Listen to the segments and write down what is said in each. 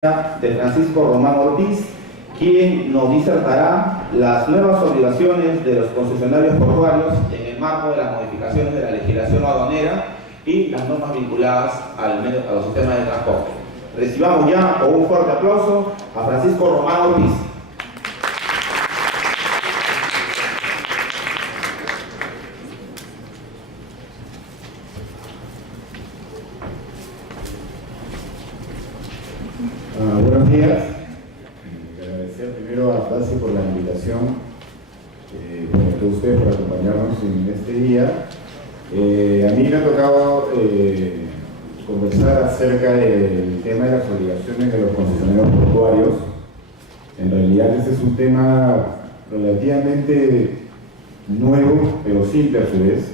de Francisco Román Ortiz, quien nos disertará las nuevas obligaciones de los concesionarios portuarios en el marco de las modificaciones de la legislación aduanera y las normas vinculadas a los sistemas de transporte. Recibamos ya con un fuerte aplauso a Francisco Román Ortiz. Buenos días. Agradecer primero a Pasi por la invitación, a todos ustedes por acompañarnos en este día. A mí me ha tocado conversar acerca del tema de las obligaciones de los concesionarios portuarios. En realidad este es un tema relativamente nuevo, pero simple a su vez.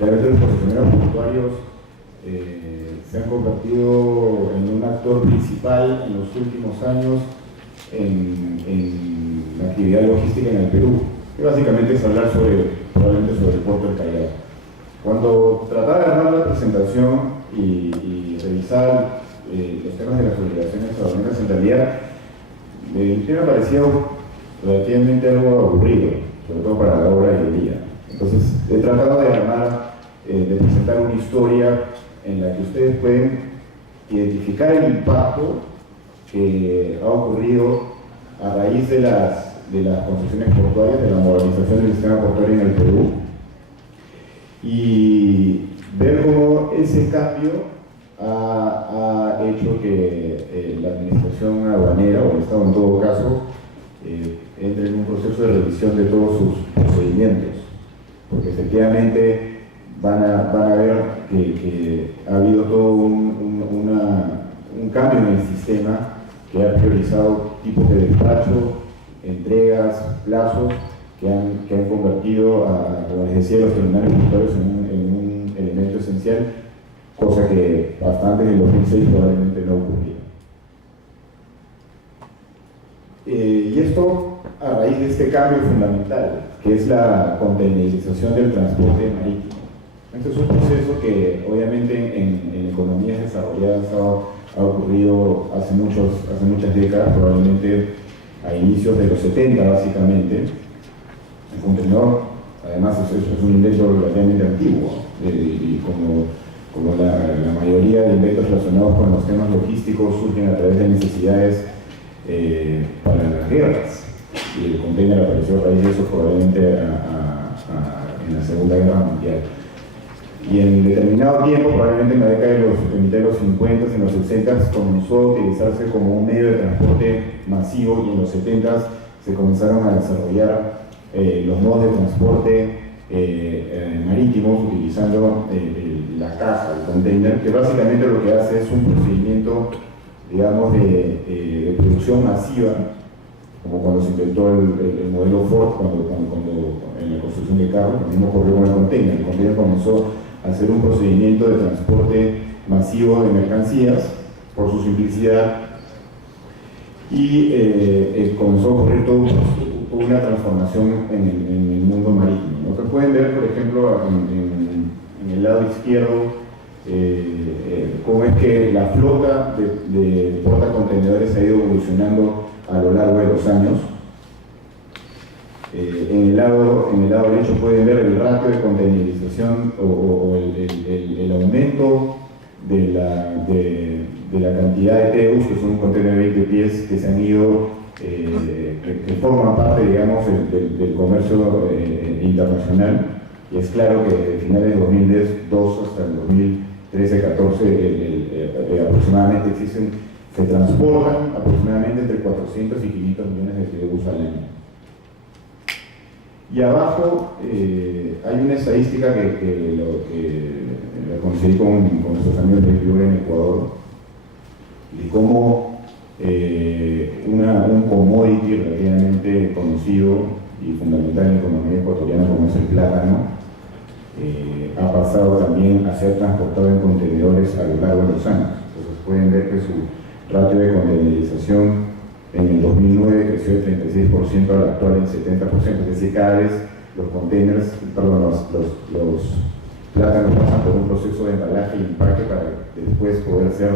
Realmente los concesionarios portuarios se han convertido en un actor principal en los últimos años en la actividad logística en el Perú, que básicamente es hablar probablemente sobre el puerto del Callao. Cuando trataba de armar la presentación y revisar los temas de las obligaciones aduaneras, en realidad el tema parecía relativamente algo aburrido, sobre todo para la hora y el día. Entonces he tratado de armar, de presentar una historia en la que ustedes pueden identificar el impacto que ha ocurrido a raíz de las concesiones portuarias, de la modernización del sistema portuario en el Perú, y ver cómo ese cambio ha hecho que la administración aduanera, o el Estado en todo caso, entre en un proceso de revisión de todos sus procedimientos, porque efectivamente van a ver que ha habido todo un cambio en el sistema que ha priorizado tipos de despacho, entregas, plazos, que han convertido, como les decía, los terminales portuarios en un elemento esencial, cosa que hasta antes del 2006 probablemente no ocurría. Y esto a raíz de este cambio fundamental, que es la containerización del transporte marítimo. Este es un proceso que obviamente en economías desarrolladas ha ocurrido hace muchas décadas, probablemente a inicios de los 70 básicamente. El contenedor, además, es un invento relativamente antiguo, y como la mayoría de inventos relacionados con los temas logísticos surgen a través de necesidades para las guerras, y el container apareció a raíz de eso probablemente en la Segunda Guerra Mundial. Y en determinado tiempo, probablemente en la década de los 50, en los 60, comenzó a utilizarse como un medio de transporte masivo, y en los 70 se comenzaron a desarrollar los modos de transporte marítimos utilizando la caja, el container, que básicamente lo que hace es un procedimiento, digamos, de producción masiva, como cuando se inventó el modelo Ford, cuando en la construcción de carros, lo mismo ocurrió con el container. El container comenzó a hacer un procedimiento de transporte masivo de mercancías por su simplicidad, y comenzó a ocurrir toda una transformación en el mundo marítimo. Ustedes pueden ver, por ejemplo, en el lado izquierdo, cómo es que la flota de portacontenedores ha ido evolucionando a lo largo de los años. En el lado derecho pueden ver el ratio de containerización o el aumento de la cantidad de TEUs, que son un contenedor de 20 pies, que se han ido, que forman parte, digamos, del comercio internacional. Y es claro que desde finales de 2002 hasta el 2013-14 aproximadamente se transportan aproximadamente entre 400 y 500 millones de TEUs al año. Y abajo hay una estadística que la conseguí con nuestros amigos de Piura en Ecuador, de cómo un commodity relativamente conocido y fundamental en la economía ecuatoriana, como es el plátano, ha pasado también a ser transportado en contenedores a lo largo de los años. Entonces pueden ver que su ratio de containerización en el 2009 creció de 36% al actual en 70%, es decir, cada vez los plátanos pasan por un proceso de embalaje y empaque para después poder ser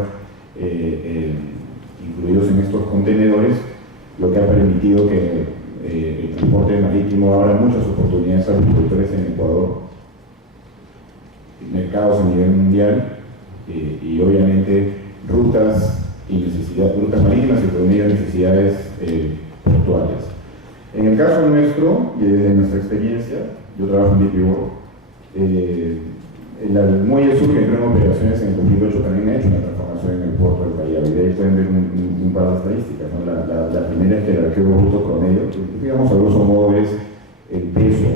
contenedores, lo que ha permitido que el transporte marítimo abra muchas oportunidades a los productores en Ecuador, mercados a nivel mundial y obviamente rutas marítimas y por medio de necesidades portuarias. En el caso nuestro, de nuestra experiencia, yo trabajo en DP World, el muelle sur que entró en operaciones en el 2008 también ha hecho una transformación en el puerto del Callao, y de ahí pueden ver un par de estadísticas, ¿no? La primera es que el arqueo bruto promedio, digamos a grosso modo es el peso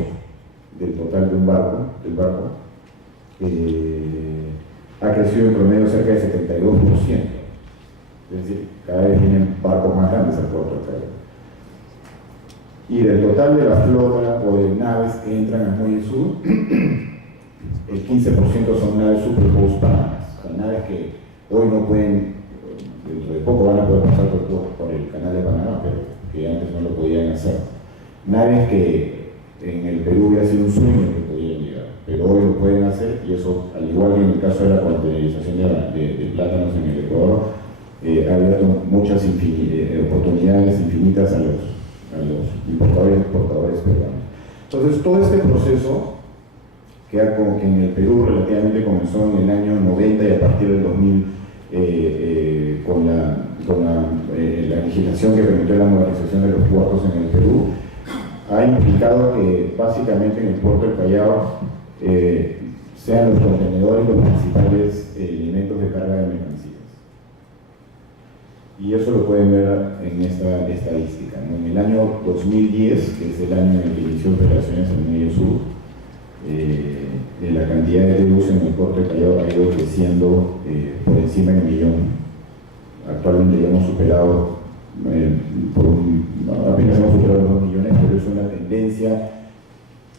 del total de un barco, ha crecido en promedio cerca de 72%, es decir, cada vez vienen barcos más grandes al puerto del Callao. Y del total de la flota o de naves que entran al muelle sur, el 15% son naves superpost Panamá, o sea, naves que hoy no pueden, dentro de poco van a poder pasar por el canal de Panamá, pero que antes no lo podían hacer. Naves que en el Perú hubiera sido un sueño que podían llegar, pero hoy lo pueden hacer, y eso, al igual que en el caso de la containerización de plátanos en el Ecuador, ha abierto muchas oportunidades infinitas a los importadores y exportadores peruanos. Entonces, todo este proceso que en el Perú relativamente comenzó en el año 90 y a partir del 2000 con la legislación que permitió la modernización de los puertos en el Perú, ha implicado que básicamente en el puerto del Callao sean los contenedores los principales elementos de carga de mercancías. Y eso lo pueden ver en esta estadística, ¿no? En el año 2010, que es el año en el que inició operaciones en el Medio Sur, la cantidad de TEUs en el puerto de Callao ha ido creciendo por encima del 1 millón. Actualmente ya hemos superado, apenas hemos superado los 2 millones, pero es una tendencia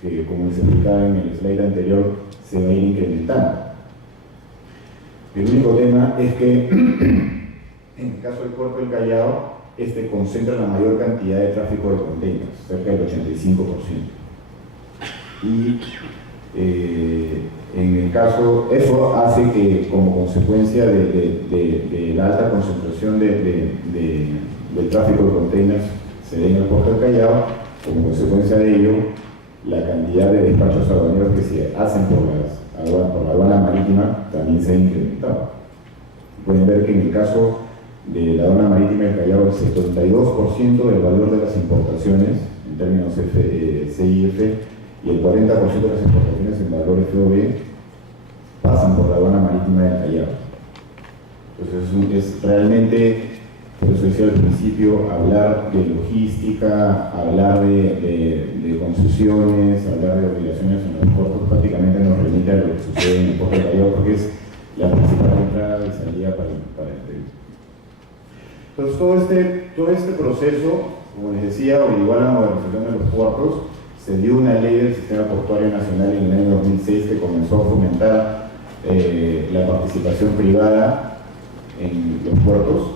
que, como les explicaba en el slide anterior, se va a ir incrementando. El único tema es que en el caso del puerto del Callao, concentra la mayor cantidad de tráfico de containers, cerca del 85%. Y en el caso, eso hace que como consecuencia de la alta concentración del tráfico de containers se dé en el puerto del Callao, como consecuencia de ello, la cantidad de despachos aduaneros que se hacen por la aduana marítima también se ha incrementado. Pueden ver que en el caso de la aduana marítima del Callao, el 72% del valor de las importaciones en términos CIF y el 40% de las exportaciones en valor FOB pasan por la aduana marítima del Callao. Entonces es realmente, por eso decía al principio, hablar de logística, hablar de concesiones, hablar de obligaciones en los puertos, prácticamente nos remite a lo que sucede en el puerto del Callao, porque es la principal entrada y salida para el Perú. Entonces todo este proceso, como les decía, obligó a la modernización de los puertos. Se dio una ley del Sistema Portuario Nacional en el año 2006 que comenzó a fomentar la participación privada en los puertos.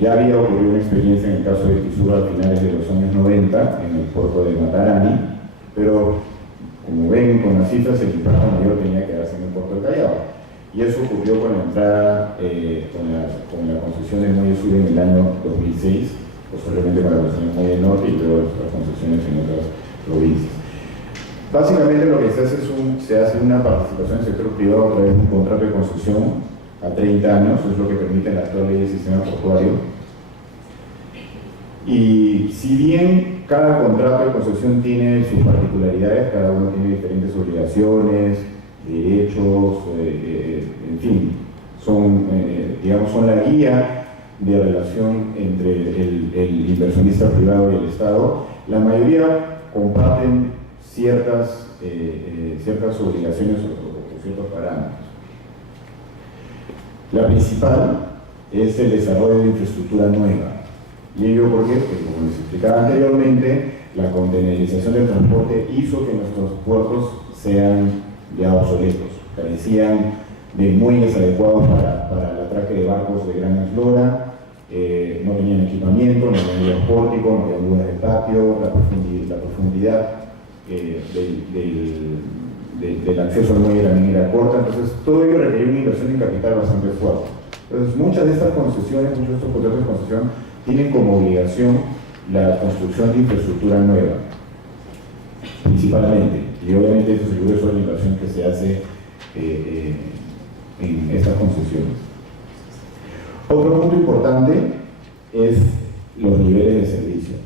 Ya había ocurrido una experiencia en el caso de Kisura a finales de los años 90 en el puerto de Matarani, pero como ven con las cifras, el impacto mayor tenía que darse en el puerto del Callao. Y eso ocurrió con la entrada, con la concesión del Muelle Sur en el año 2006, posteriormente con la concesión del Muelle Norte y luego otras concesiones en otras provincias. Básicamente lo que se hace se hace una participación del sector privado a través de un contrato de construcción a 30 años, es lo que permite la actual ley del sistema portuario. Y si bien cada contrato de construcción tiene sus particularidades, cada uno tiene diferentes obligaciones, derechos, en fin, son la guía de relación entre el inversionista privado y el Estado. La mayoría comparten ciertas obligaciones o ciertos parámetros. La principal es el desarrollo de infraestructura nueva. ¿Y ello por qué? Porque, como les explicaba anteriormente, la containerización del transporte hizo que nuestros puertos sean ya obsoletos, carecían de muelles adecuados para el atraque de barcos de gran eslora, no tenían equipamiento, no tenían pórtico, no había dudas de patio, la profundidad del acceso al muelle también era corta, entonces todo ello requería una inversión en capital bastante fuerte. Entonces, muchas de estas concesiones, muchos de estos contratos de concesión tienen como obligación la construcción de infraestructura nueva, principalmente. Y obviamente eso seguro es la inversión que se hace en estas concesiones. Otro punto importante es los niveles de servicio.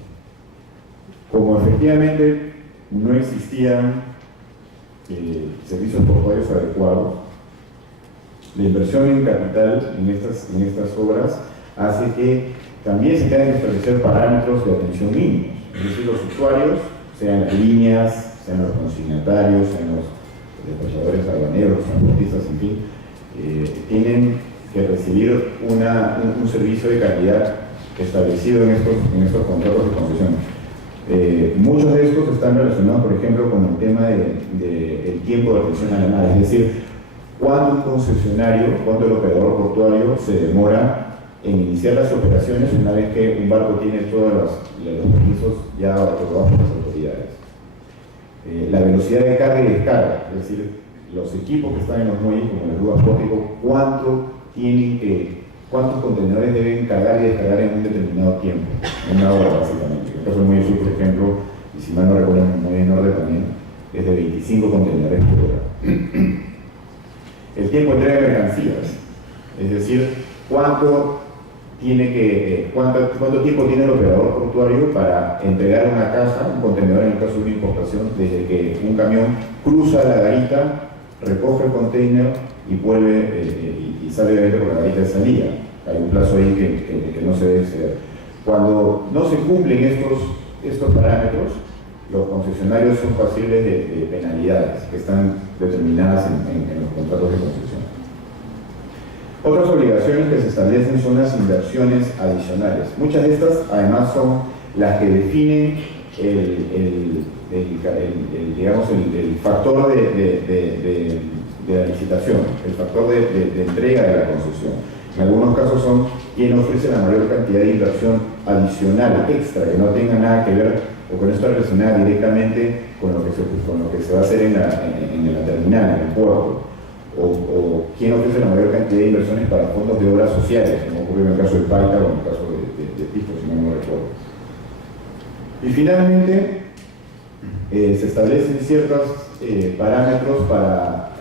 Como efectivamente no existían servicios portuarios adecuados, la inversión en capital en estas obras hace que también se tengan que establecer parámetros de atención mínimos. Es decir, los usuarios, sean las líneas, sean los consignatarios, sean los despachadores aduaneros, los transportistas, en fin, tienen que recibir un servicio de calidad establecido en estos contratos de concesión. Muchos de estos están relacionados, por ejemplo, con el tema del tiempo de atención a la nave, es decir, cuánto un concesionario, cuánto el operador portuario se demora en iniciar las operaciones una vez que un barco tiene todos los permisos ya aprobados por las autoridades. La velocidad de carga y descarga, es decir, los equipos que están en los muelles, como el grúa pórtico, cuántos contenedores deben cargar y descargar en un determinado tiempo, en una hora básicamente. En el caso del muelle sur, por ejemplo, y si mal no recuerdo, en el muelle norte también, es de 25 contenedores por hora. El tiempo de entrega de mercancías, es decir, cuánto tiempo tiene el operador portuario para entregar una caja, un contenedor en el caso de una importación, desde que un camión cruza la garita, recoge el container y vuelve y sale obviamente por la garita de salida. Hay un plazo ahí que no se debe exceder. Cuando no se cumplen estos parámetros, los concesionarios son pasibles de penalidades que están determinadas en los contratos de concesión. Otras obligaciones que se establecen son las inversiones adicionales. Muchas de estas, además, son las que definen el factor de la licitación, el factor de entrega de la concesión. En algunos casos son quien ofrece la mayor cantidad de inversión adicional, extra, que no tenga nada que ver o que no está relacionada directamente con lo que se va a hacer en la terminal, en el puerto. O quién ofrece la mayor cantidad de inversiones para fondos de obras sociales, como ocurrió en el caso del PAITA o en el caso de Pisco, si no me recuerdo. Y finalmente, se establecen ciertos parámetros para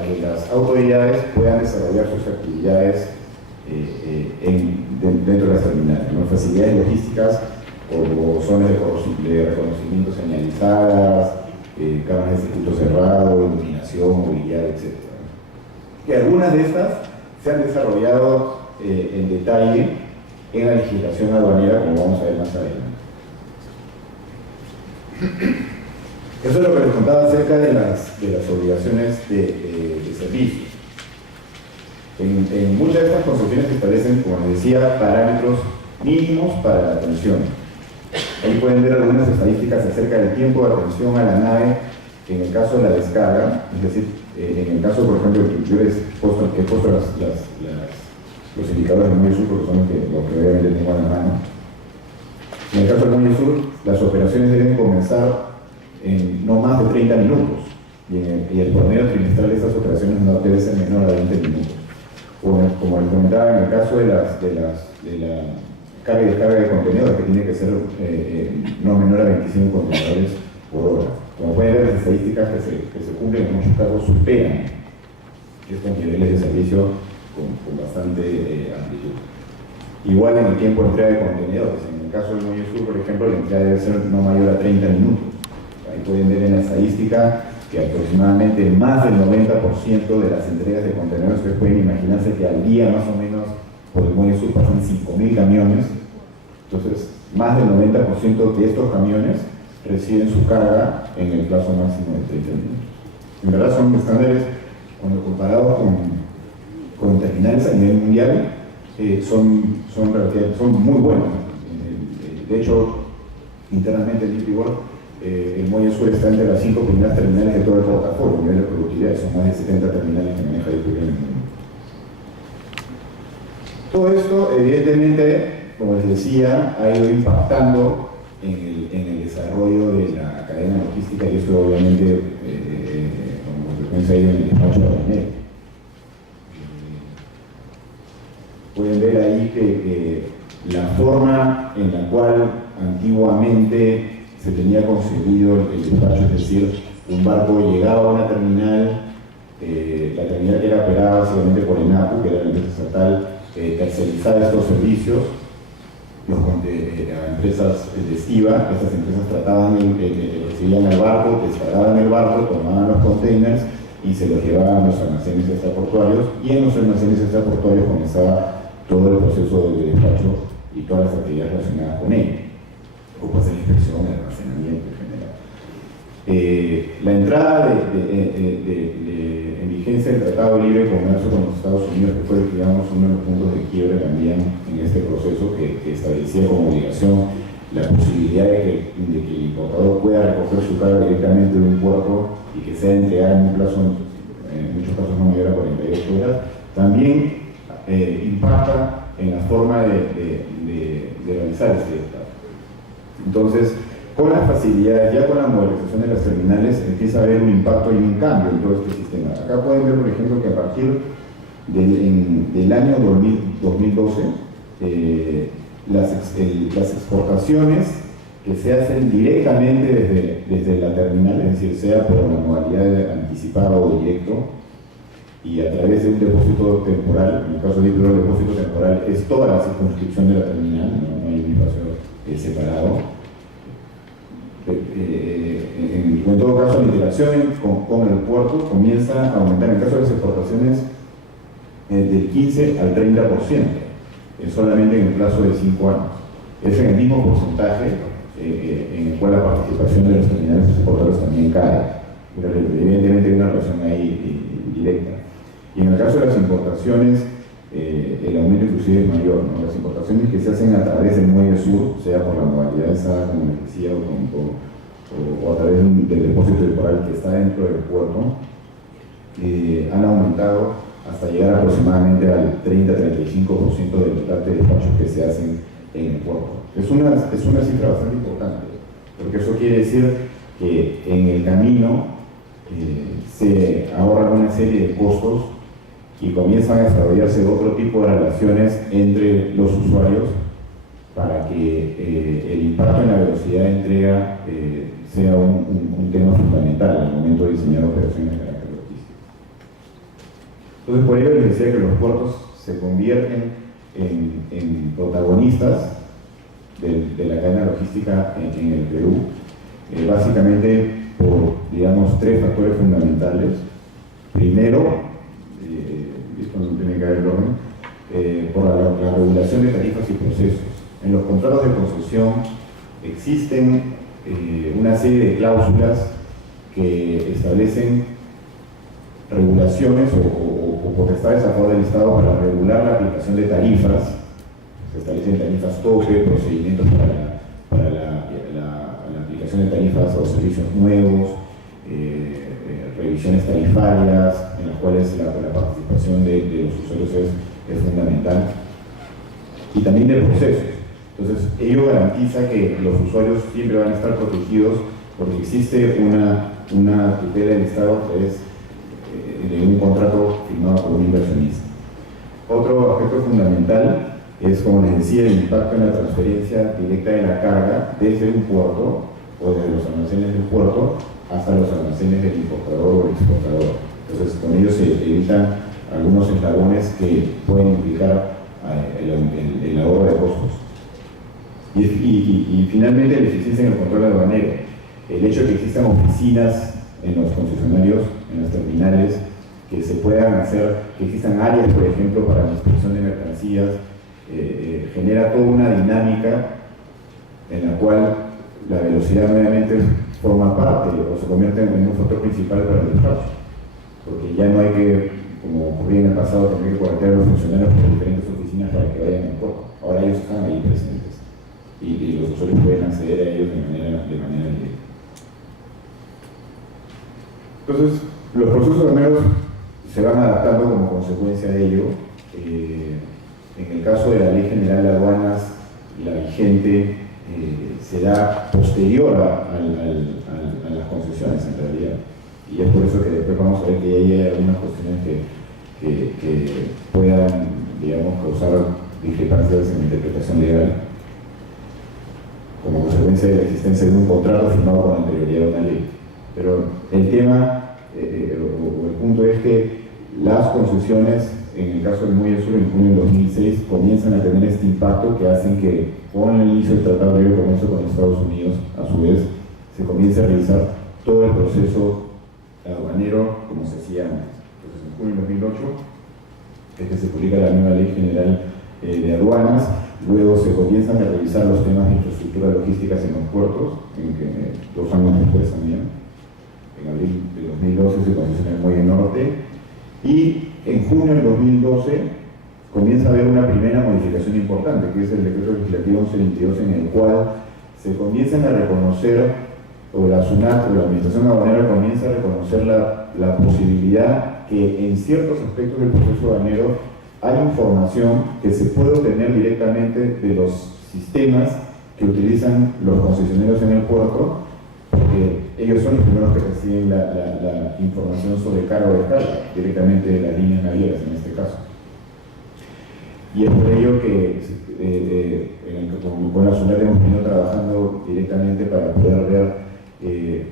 que las autoridades puedan desarrollar sus actividades dentro de las terminales, ¿no? Facilidades logísticas como zonas de reconocimiento señalizadas, cámaras de circuito cerrado, iluminación, movilidad, etc. Y algunas de estas se han desarrollado en detalle en la legislación aduanera, como vamos a ver más adelante. Eso es lo que les contaba acerca de las obligaciones de servicios. En muchas de estas concesiones se establecen, como les decía, parámetros mínimos para la atención. Ahí pueden ver algunas estadísticas acerca del tiempo de atención a la nave en el caso de la descarga, es decir, en el caso, por ejemplo, yo he puesto los indicadores del muelle sur porque son los que obviamente tengo a la mano. En el caso del muelle sur, las operaciones deben comenzar en no más de 30 minutos y el promedio trimestral de estas operaciones no debe ser menor a 20 minutos. Como les comentaba, en el caso de la carga y descarga de contenedores, que tiene que ser no menor a 25 contenedores por hora. Como pueden ver, las estadísticas que se cumplen en muchos casos superan estos niveles de servicio con bastante amplitud. Igual en el tiempo de entrega de contenedores. En el caso del muelle sur, por ejemplo, la entrega debe ser no mayor a 30 minutos. Ahí pueden ver en la estadística que aproximadamente más del 90% de las entregas de contenedores, ustedes pueden imaginarse que al día más o menos por el muelle sur pasan 5.000 camiones. Entonces, más del 90% de estos camiones reciben su carga en el plazo máximo de 30 minutos. En verdad son estándares, cuando comparados con terminales a nivel mundial, son muy buenos. De hecho, internamente en DP World, el muelle sur está entre las 5 primeras terminales de todo el portafolio, a nivel de productividad, son más de 70 terminales que maneja DP World en el mundo. Todo esto, evidentemente, como les decía, ha ido impactando en el desarrollo de la cadena logística y esto obviamente como consecuencia ha ido en el despacho aduanero. pueden ver ahí que la forma en la cual antiguamente se tenía concebido el despacho, es decir, un barco llegaba a una terminal, la terminal que era operada básicamente por ENAPU, que era la empresa estatal, tercerizaba estos servicios a empresas de estiva. Estas empresas recibían el barco, descargaban el barco, tomaban los containers y se los llevaban a los almacenes extraportuarios, y en los almacenes extraportuarios comenzaba todo el proceso de despacho y todas las actividades relacionadas con ello, o pues la inspección, el almacenamiento en general. La entrada en vigencia del Tratado de Libre Comercio con los Estados Unidos, que fue, digamos, uno de los puntos de quiebre también en este proceso, que establecía como obligación la posibilidad de que el importador pueda recoger su carga directamente de un puerto y que sea entregada en un plazo, en muchos casos no mayor a 48 horas, también impacta en la forma de realizar este dictado. Entonces, con las facilidades, ya con la modernización de las terminales, empieza a haber un impacto y un cambio en todo este sistema. Acá pueden ver, por ejemplo, que a partir del año 2012, las exportaciones que se hacen directamente desde la terminal, es decir, sea por la modalidad anticipada o directo, y a través de un depósito temporal, en el caso de el depósito temporal es toda la circunscripción de la terminal, no hay un espacio separado. En todo caso, la interacción con el puerto comienza a aumentar, en el caso de las exportaciones, del 15 al 30%, solamente en el plazo de 5 años. Es en el mismo porcentaje en el cual la participación de los terminales exportadores también cae. Pero evidentemente hay una relación ahí directa. Y en el caso de las importaciones, el aumento inclusive es mayor, ¿no? Las importaciones que se hacen a través del muelle sur, sea por la modalidad esa, como les decía, o a través del depósito temporal que está dentro del puerto, han aumentado hasta llegar aproximadamente al 30-35% del total de despachos que se hacen en el puerto. Es una cifra bastante importante, porque eso quiere decir que en el camino se ahorran una serie de costos y comienzan a desarrollarse otro tipo de relaciones entre los usuarios para que el impacto en la velocidad de entrega sea un tema fundamental al momento de diseñar operaciones de carácter logístico. Entonces, por ello les decía que los puertos se convierten en protagonistas de la cadena logística en el Perú, básicamente por, digamos, 3 factores fundamentales. Primero, esto no tiene que haber el orden, por la regulación de tarifas y procesos. En los contratos de concesión existen una serie de cláusulas que establecen regulaciones o potestades a favor del Estado para regular la aplicación de tarifas. Se establecen tarifas tope, procedimientos para la aplicación de tarifas o servicios nuevos, revisiones tarifarias, en las cuales la participación de los usuarios es fundamental, y también de procesos. Entonces, ello garantiza que los usuarios siempre van a estar protegidos porque existe una tutela del Estado a través de un contrato firmado por un inversionista. Otro aspecto fundamental es, como les decía, el impacto en la transferencia directa de la carga desde un puerto o desde los almacenes del puerto hasta los almacenes del importador o exportador. Entonces, con ello se evitan algunos eslabones que pueden implicar el ahorro de costos. Y finalmente, la eficiencia en el control aduanero. El hecho de que existan oficinas en los concesionarios, en las terminales, que se puedan hacer, que existan áreas, por ejemplo, para la inspección de mercancías, genera toda una dinámica en la cual la velocidad nuevamente forma parte o se convierte en un factor principal para el despacho, porque ya no hay que, como ocurría en el pasado, tener que cuartear a los funcionarios por diferentes oficinas para que vayan al puerto. Ahora ellos están ahí presentes y los usuarios pueden acceder a ellos de manera directa. Entonces, los procesos aduaneros se van adaptando como consecuencia de ello. En el caso de la Ley General de Aduanas, la vigente se da posterior a las concesiones en realidad, y es por eso que después vamos a ver que hay algunas cuestiones que puedan, digamos, causar discrepancias en la interpretación legal, como consecuencia de la existencia de un contrato firmado con anterioridad a una ley. Pero el tema, o el punto es que las concesiones, en el caso del Muelle Sur, en junio del 2006, comienzan a tener este impacto que hacen que, con el inicio del Tratado de Libre Comercio con Estados Unidos, a su vez, se comience a realizar todo el proceso aduanero como se hacía antes. Entonces, en junio del 2008 es que se publica la nueva Ley General de Aduanas. Luego se comienzan a revisar los temas de infraestructura logística en los puertos, en que 2 años después también, en abril de 2012 se concesiona el Muelle Norte, y en junio del 2012 comienza a haber una primera modificación importante, que es el Decreto Legislativo 1122, en el cual se comienzan a reconocer, o la SUNAT, o la Administración Aduanera comienza a reconocer la posibilidad que en ciertos aspectos del proceso aduanero hay información que se puede obtener directamente de los sistemas que utilizan los concesionarios en el puerto, porque ellos son los primeros que reciben la información sobre carga o descarga, directamente de las líneas navieras en este caso. Y es por ello que con la SUNAT hemos venido trabajando directamente para poder ver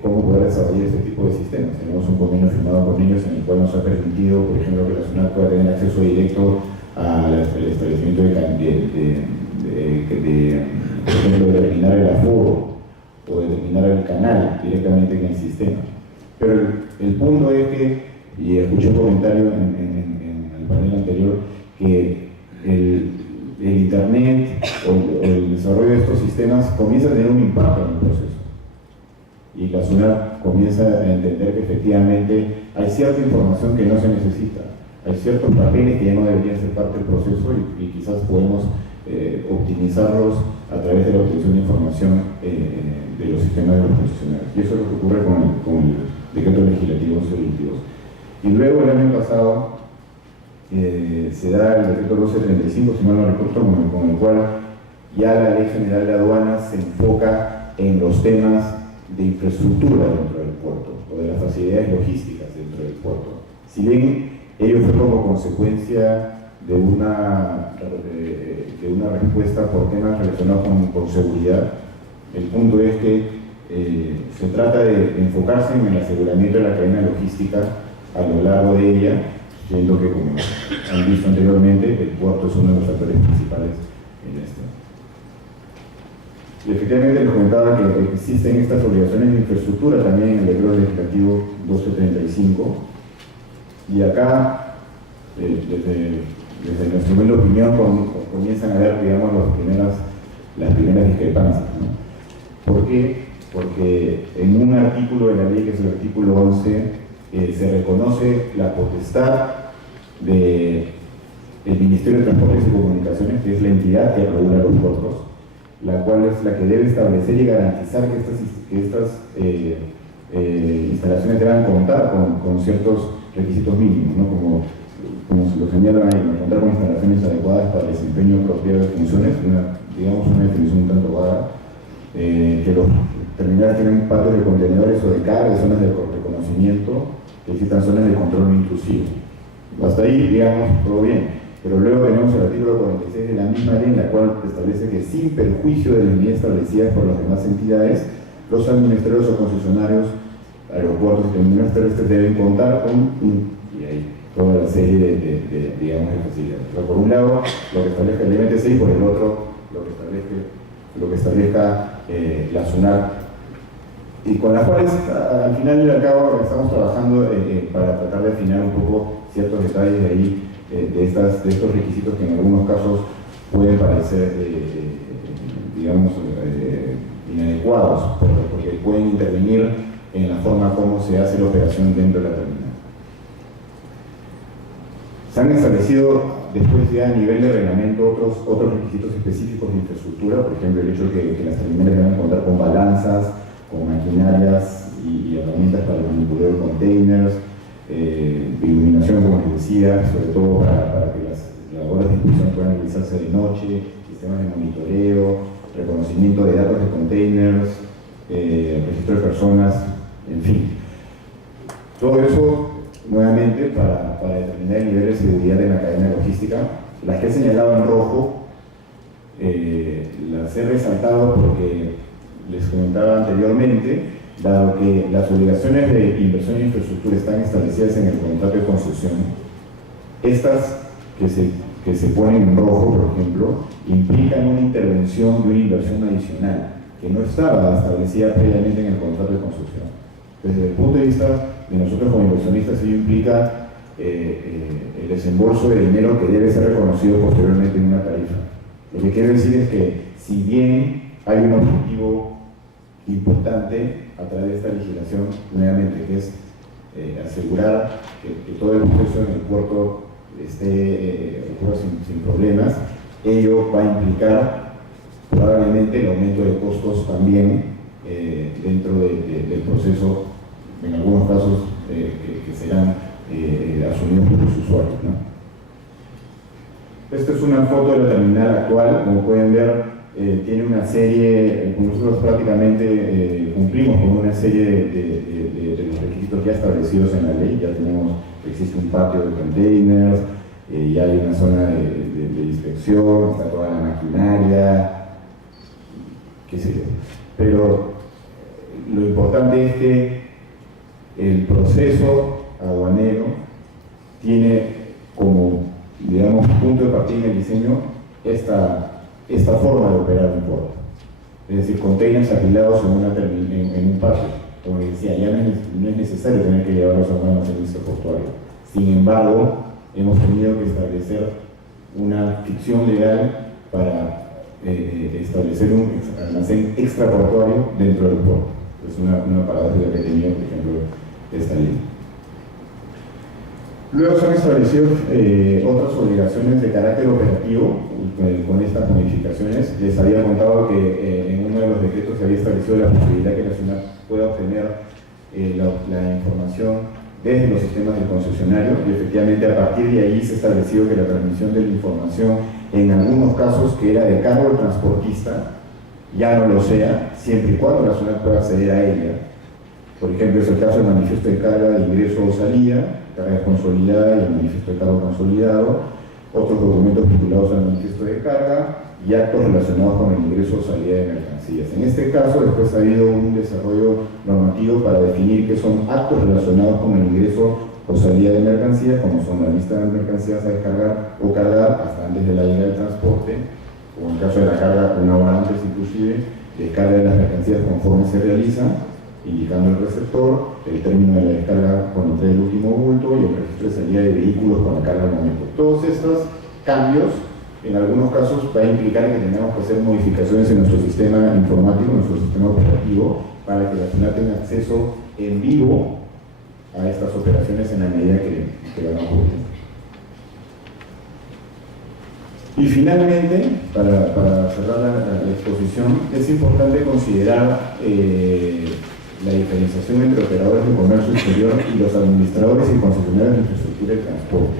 cómo poder desarrollar este tipo de sistemas. Tenemos un convenio firmado con ellos en el cual nos ha permitido, por ejemplo, que la SUNAT pueda tener acceso directo al establecimiento por ejemplo, de determinar el aforo o determinar el canal directamente en el sistema. Pero el punto es que, y escuché un comentario en el panel anterior, que el Internet o el desarrollo de estos sistemas comienza a tener un impacto en el proceso. Y la SUNAT comienza a entender que efectivamente hay cierta información que no se necesita, hay ciertos papeles que ya no deberían ser parte del proceso y quizás podemos optimizarlos a través de la obtención de información de los sistemas de los concesionarios. Y eso es lo que ocurre con el Decreto Legislativo 1122. Y luego el año pasado se da el Decreto 1235, si mal no recuerdo, con el cual ya la Ley General de Aduanas se enfoca en los temas de infraestructura dentro del puerto o de las facilidades logísticas dentro del puerto. Si bien ello fue como consecuencia de una respuesta por temas relacionados con seguridad, el punto es que se trata de enfocarse en el aseguramiento de la cadena logística a lo largo de ella, siendo que, como han visto anteriormente, el puerto es uno de los actores principales en esto. Y efectivamente les comentaba que existen estas obligaciones de infraestructura también en el Decreto Legislativo 1235, y acá, desde nuestra humilde opinión, comienzan a haber, digamos, las primeras discrepancias, ¿no? ¿Por qué? Porque en un artículo de la ley, que es el artículo 11, se reconoce la potestad del Ministerio de Transportes y Comunicaciones, que es la entidad que regula los puertos, la cual es la que debe establecer y garantizar que estas instalaciones deban contar con ciertos requisitos mínimos, ¿no? Como se lo señalan ahí, ¿no? Contar con instalaciones adecuadas para el desempeño apropiado de funciones, digamos una definición un tanto vaga, que los terminales tienen patios de contenedores o de carga, zonas de reconocimiento, que existan zonas de control no intrusivo. Hasta ahí, digamos, todo bien. Pero luego tenemos el artículo 46 de la misma ley, en la cual establece que, sin perjuicio de las líneas establecidas por las demás entidades, los administradores o concesionarios, aeropuertos y terminales terrestres deben contar con y ahí toda la serie de digamos, de facilidades. Pero por un lado, lo que establezca el MTC, y por el otro, lo que establezca la SUNAT, y con las cuales al final y al cabo estamos trabajando para tratar de afinar un poco ciertos detalles de ahí, de estos requisitos que en algunos casos pueden parecer, digamos, inadecuados, porque pueden intervenir en la forma como se hace la operación dentro de la terminal. Se han establecido después ya a nivel de reglamento otros requisitos específicos de infraestructura, por ejemplo el hecho de que las terminales deben contar con balanzas, con maquinarias y herramientas para el manipuleo de containers, iluminación, como les decía, sobre todo para que las labores de inspección puedan realizarse de noche, sistemas de monitoreo, reconocimiento de datos de containers, registro de personas, en fin. Todo eso, nuevamente, para determinar el nivel de seguridad en la cadena logística Las que he señalado en rojo las he resaltado porque les comentaba anteriormente, dado que las obligaciones de inversión en infraestructura están establecidas en el contrato de concesión, estas que se ponen en rojo, por ejemplo, implican una intervención de una inversión adicional que no estaba establecida previamente en el contrato de construcción. Desde el punto de vista de nosotros como inversionistas, ello implica el desembolso de dinero que debe ser reconocido posteriormente en una tarifa. Lo que quiero decir es que, si bien hay un objetivo importante a través de esta legislación, nuevamente, que es asegurar que todo el proceso en el puerto ocurra sin problemas, ello va a implicar probablemente el aumento de costos también dentro del proceso, en algunos casos que serán asumidos por los usuarios, ¿no? Esta es una foto de la terminal actual. Como pueden ver, tiene una serie, nosotros prácticamente cumplimos con una serie de los requisitos ya establecidos en la ley. Ya tenemos, existe un patio de containers, ya hay una zona de inspección, está toda la maquinaria, qué sé yo. Pero lo importante es que el proceso aduanero tiene como, digamos, punto de partida en el diseño esta forma de operar un puerto. Es decir, containers apilados en un patio. Como decía, ya no es necesario tener que llevarlos a un almacén portuario. Sin embargo, hemos tenido que establecer una ficción legal para establecer un almacén extraportuario dentro del puerto. Es una parábola que he tenido, por ejemplo, esta ley. Luego se han establecido otras obligaciones de carácter operativo con estas modificaciones. Les había contado que en uno de los decretos se había establecido la posibilidad que la ciudad pueda obtener la información desde los sistemas del concesionario, y efectivamente a partir de ahí se ha establecido que la transmisión de la información, en algunos casos que era de cargo del transportista, ya no lo sea, siempre y cuando la ciudad pueda acceder a ella. Por ejemplo, es el caso del manifiesto de carga de ingreso o salida, carga consolidada y el manifiesto de cargo consolidado, otros documentos vinculados al manifiesto de carga y actos relacionados con el ingreso o salida de mercancías. En este caso, después ha habido un desarrollo normativo para definir qué son actos relacionados con el ingreso o salida de mercancías, como son la lista de mercancías a descargar o cargar hasta antes de la llegada del transporte, o en caso de la carga, una hora antes inclusive, descarga de las mercancías conforme se realiza, indicando el receptor, el término de la descarga con entrega del último bulto y el registro de salida de vehículos con la carga al momento. Todos estos cambios, en algunos casos, va a implicar que tengamos que hacer modificaciones en nuestro sistema informático, en nuestro sistema operativo, para que la ciudad tenga acceso en vivo a estas operaciones en la medida que van a ocurrir. Y finalmente, para cerrar la exposición, es importante considerar la diferenciación entre operadores de comercio exterior y los administradores y concesionarios de infraestructura y transporte.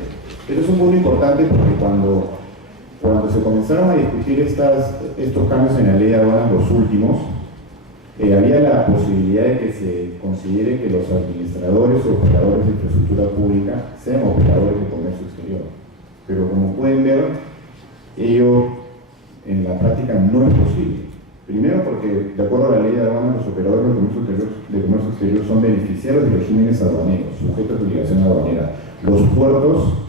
Esto es un punto importante porque cuando se comenzaron a discutir estos cambios en la ley de aduanas, los últimos, había la posibilidad de que se considere que los administradores o operadores de infraestructura pública sean operadores de comercio exterior. Pero como pueden ver, ello en la práctica no es posible. Primero porque, de acuerdo a la ley de aduanas, los operadores de comercio exterior son beneficiarios de regímenes aduaneros, sujetos de obligación aduanera. Los puertos,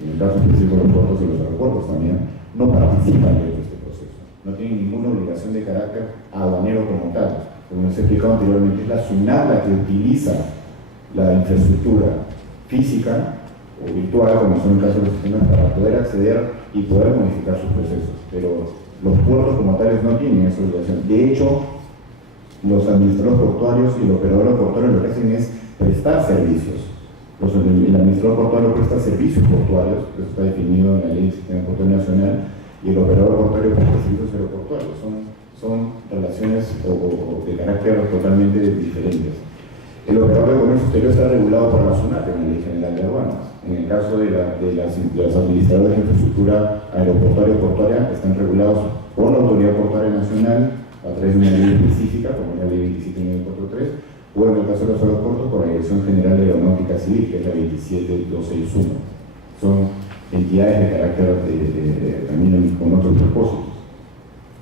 en el caso específico de los puertos y los aeropuertos también, no participan de este proceso. No tienen ninguna obligación de carácter aduanero como tal. Como les he explicado anteriormente, es la SUNAT la que utiliza la infraestructura física o virtual, como son el caso de los sistemas, para poder acceder y poder modificar sus procesos. Pero los puertos como tales no tienen esa obligación. De hecho, los administradores portuarios y el operador portuario lo que hacen es prestar servicios. El administrador portuario presta servicios portuarios, eso está definido en la ley del sistema portuario nacional, y el operador portuario presta servicios aeroportuarios. Son relaciones de carácter totalmente diferentes. El operador de comercio exterior está regulado por la SUNAT, en la Ley General de Aduanas. En el caso de los administradores de infraestructura aeroportuaria y portuaria, están regulados por la Autoridad Portuaria Nacional a través de una ley específica, como la Ley 27943, o en el caso de los aeropuertos por la Dirección General de Aeronáutica Civil, que es la 27261. Son entidades de carácter también con otros propósitos.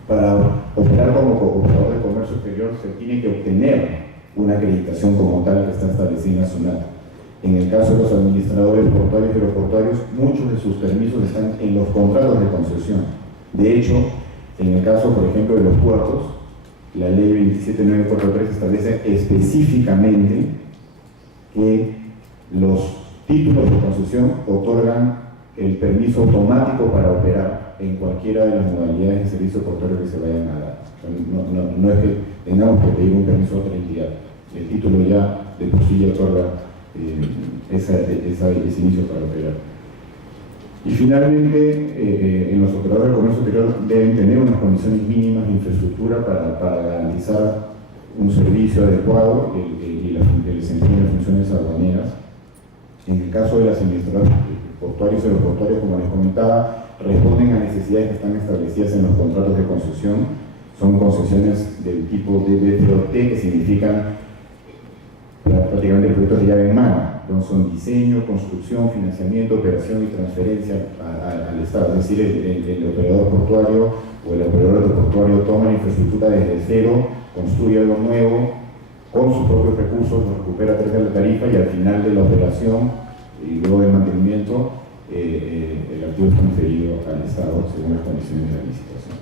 Para operar como operador de comercio exterior se tiene que obtener una acreditación como tal que está establecida en la SUNAT. En el caso de los administradores portuarios y aeroportuarios, muchos de sus permisos están en los contratos de concesión. De hecho, en el caso, por ejemplo, de los puertos, la ley 27943 establece específicamente que los títulos de concesión otorgan el permiso automático para operar en cualquiera de las modalidades de servicio portuario que se vayan a dar. No es que tengamos que pedir un permiso a otra entidad. El título ya de por sí ya otorga ese inicio para operar. Y finalmente, en los operadores de comercio exterior deben tener unas condiciones mínimas de infraestructura para garantizar un servicio adecuado y el desempeño de funciones aduaneras. En el caso de las administradoras portuarios y aeroportuarios, como les comentaba, responden a necesidades que están establecidas en los contratos de concesión. Son concesiones del tipo de BFOT, que significan prácticamente proyectos de llave en mano. Entonces son diseño, construcción, financiamiento, operación y transferencia al Estado. Es decir, el operador portuario o el operador aeroportuario toma la infraestructura desde cero, construye algo nuevo, con sus propios recursos, lo recupera a través de la tarifa y al final de la operación y luego del mantenimiento, el activo es transferido al Estado según las condiciones de la licitación.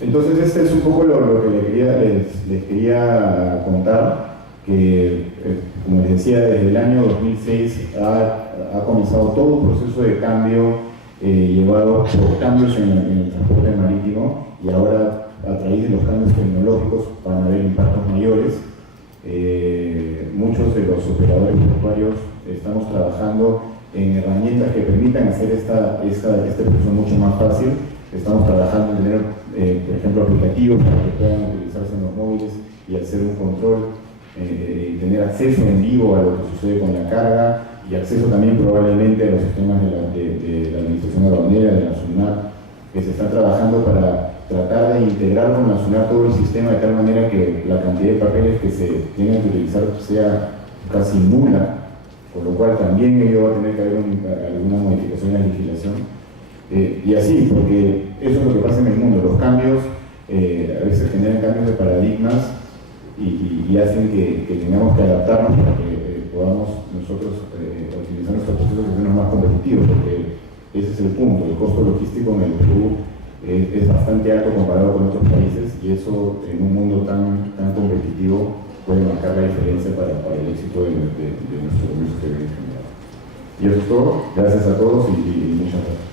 Entonces, este es un poco lo que les quería contar, que como les decía, desde el año 2006 ha comenzado todo un proceso de cambio llevado por cambios en el transporte marítimo, y ahora a través de los cambios tecnológicos van a haber impactos mayores. Muchos de los operadores portuarios estamos trabajando en herramientas que permitan hacer este proceso mucho más fácil. Estamos trabajando en tener, por ejemplo, aplicativos para que puedan utilizarse en los móviles y hacer un control, y tener acceso en vivo a lo que sucede con la carga, y acceso también probablemente a los sistemas de la Administración Aduanera, de la SUNAT, que se está trabajando para tratar de integrar con la SUNAT todo el sistema de tal manera que la cantidad de papeles que se tengan que utilizar sea casi nula, por lo cual también ello va a tener que haber alguna modificación en la legislación. Y así, porque eso es lo que pasa en el mundo. Los cambios a veces generan cambios de paradigmas y hacen que tengamos que adaptarnos para que podamos nosotros utilizar nuestros procesos y hacernos más competitivos, porque ese es el punto. El costo logístico en el Perú es bastante alto comparado con otros países, y eso en un mundo tan competitivo puede marcar la diferencia para el éxito de nuestro comercio exterior en general. Y eso es todo. Gracias a todos y muchas gracias.